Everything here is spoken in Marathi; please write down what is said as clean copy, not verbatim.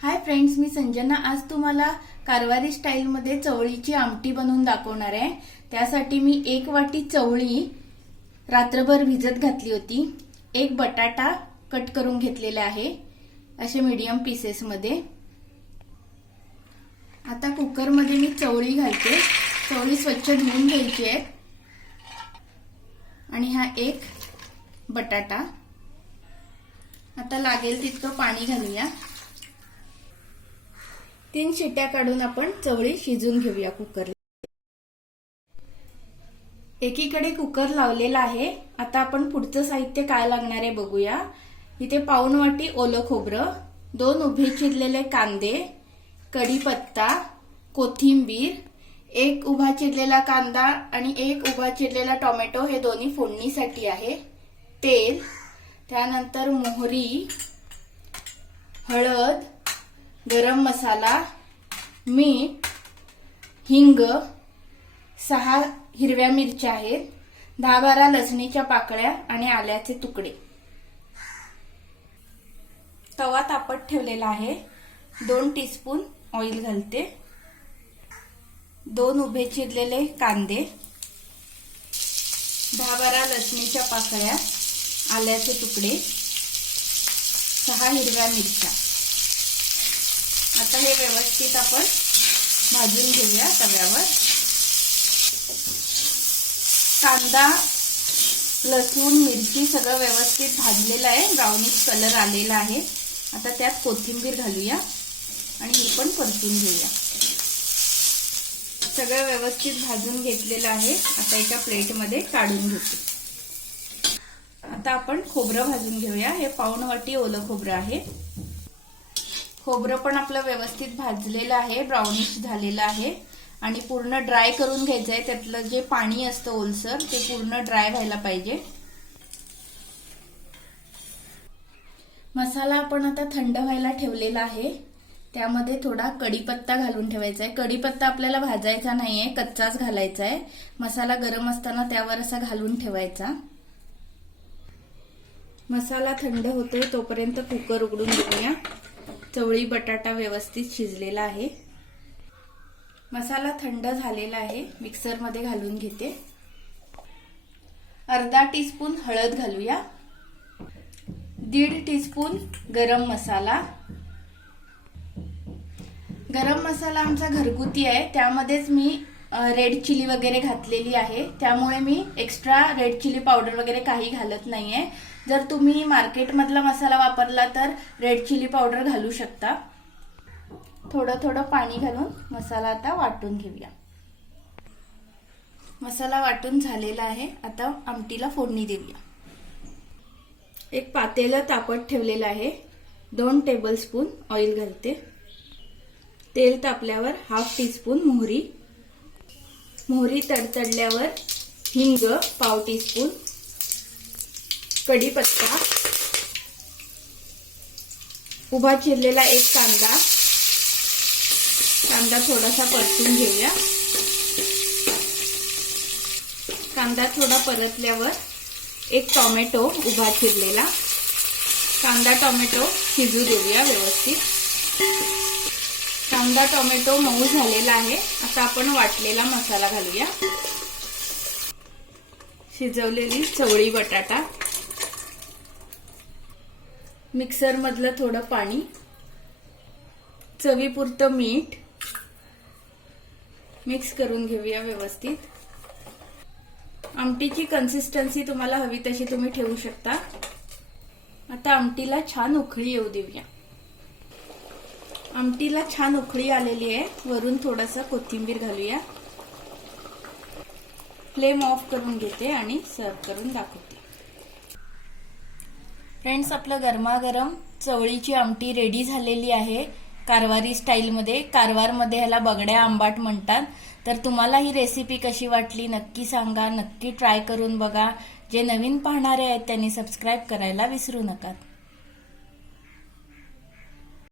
हाय फ्रेंड्स, मी संजना आज तुम्हाला कारवारी स्टाईल मध्ये चवळीची आमटी बनवून दाखवणार आहे। त्यासाठी मी 1 वाटी चवळी रात्रभर भिजत घातली होती। 1 बटाटा कट करून घेतलेला आहे असे मीडियम पीसेस मध्ये। आता कुकर मध्ये मी चवळी घालते। चवळी स्वच्छ धुवून घ्यायची आहे आणि हा 1 बटाटा। आता लागेल तितकं पाणी घालूया। 3 शिट्या काढून आपण चवळी शिजून घेऊया कुकरला। एकीकडे कुकर लावलेला आहे। आता आपण पुढचं साहित्य काय लागणार आहे बघूया। इथे पाऊण वाटी ओलं खोबरं, 2 उभे चिरलेले कांदे, कढीपत्ता, कोथिंबीर, 1 उभा चिरलेला कांदा आणि 1 उभा चिरलेला टोमॅटो, हे दोन्ही फोडणीसाठी आहे। तेल, त्यानंतर मोहरी, हळद, गरम मसाला, मीठ, हिंग, 6 हिरव्या मिरच्या आहेत, 10-12 लसणीच्या पाकळ्या आणि आल्याचे तुकडे। तवा तापत ठेवलेला आहे। 2 टीस्पून ऑइल घालते, 2 उभे चिरलेले कांदे, 10-12 लसणीच्या पाकळ्या, आल्याचे तुकडे, 6 हिरव्या मिरच्या। आता हे व्यवस्थित आपण भाजून घेऊया तव्यावर। कांदा, लसूण, मिरची सगळं व्यवस्थित भाजलेलं आहे, ब्राउनिश कलर आलेला आहे। आता त्यात कोथिंबीर घालूया आणि ही पण परतून घेऊया। सगळं व्यवस्थित भाजून घेतलेलं आहे। आता एका प्लेटमध्ये काढून घेते। आता आपण खोबरं भाजून घेऊया। हे पाऊण वाटी ओलं खोबरं आहे। खोबरं पण आपलं व्यवस्थित भाजलेलं आहे, ब्राउनिश झालेलं आहे आणि पूर्ण ड्राय करून घ्यायचं आहे। त्यातलं जे पाणी असतं ओलसर ते पूर्ण ड्राय व्हायला पाहिजे। मसाला आपण आता थंड व्हायला ठेवलेला आहे। त्यामध्ये थोडा कढीपत्ता घालून ठेवायचा आहे। कढीपत्ता आपल्याला भाजायचा नाहीये, कच्चाच घालायचा आहे। मसाला गरम असताना त्यावर असा घालून ठेवायचा। मसाला थंड होतोय तोपर्यंत कुकर उघडून घेऊया। चवळी बटाटा व्यवस्थित शिजलेला आहे। मसाला थंड झालेला आहे, मिक्सर मध्ये घालून घेते। अर्धा टीस्पून हळद घालूया, 1.5 टीस्पून गरम मसाला। गरम मसाला आमचा घरगुती आहे, त्यामध्येच मी रेड चिली वगैरे घातलेली आहे, त्यामुळे मी एक्स्ट्रा रेड चिली पावडर वगैरे काही घालत नाहीये। जर तुम्ही मार्केट मधला मसाला वापरला तर रेड चिली पावडर घालू शकता। थोडं थोडं पाणी घालून मसाला आता वाटून घेऊया। मसाला वाटून झालेला आहे। आता आमटीला फोडणी देऊया। एक पातेलं तापत ठेवलेलं आहे, 2 टेबलस्पून ऑइल घालते। तेल तापल्यावर 1/2 टीस्पून मोहरी, मोहरी तडतडल्यावर हिंग 1/2 टीस्पून, कढीपत्ता, उभा चिरलेला 1 कांदा, कांदा थोडासा परतून घेऊया। कांदा थोडा परतल्यावर 1 टोमॅटो उभा चिरलेला, कांदा टोमॅटो शिजू देऊया व्यवस्थित। कांदा टोमॅटो मऊ झालेला आहे। आता आपण वाटलेला मसाला घालूया। शिजवलेली चवळी बटाटा, मिक्सर मधलं थोडं पाणी, चवीपुरतं मीठ, मिक्स करून घेऊया व्यवस्थित। आमटीची कन्सिस्टन्सी तुम्हाला हवी तशी तुम्ही ठेवू शकता। आता आमटीला छान उकळी येऊ देऊया। आमटीला छान उकळी आलेली आहे, वरून थोडासा कोथिंबीर घालूया। फ्लेम ऑफ करून घेते आणि सर्व करून दाखवते। फ्रेंड्स, आपलं गरमागरम चवळीची आमटी रेडी झालेली आहे कारवारी स्टाईल मध्ये। कारवारमध्ये ह्याला बगड्या आंबाट म्हणतात। तर तुम्हाला ही रेसिपी कशी वाटली नक्की सांगा, नक्की ट्राय करून बघा। जे नवीन पाहणारे आहेत त्यांनी सबस्क्राइब करायला विसरू नका।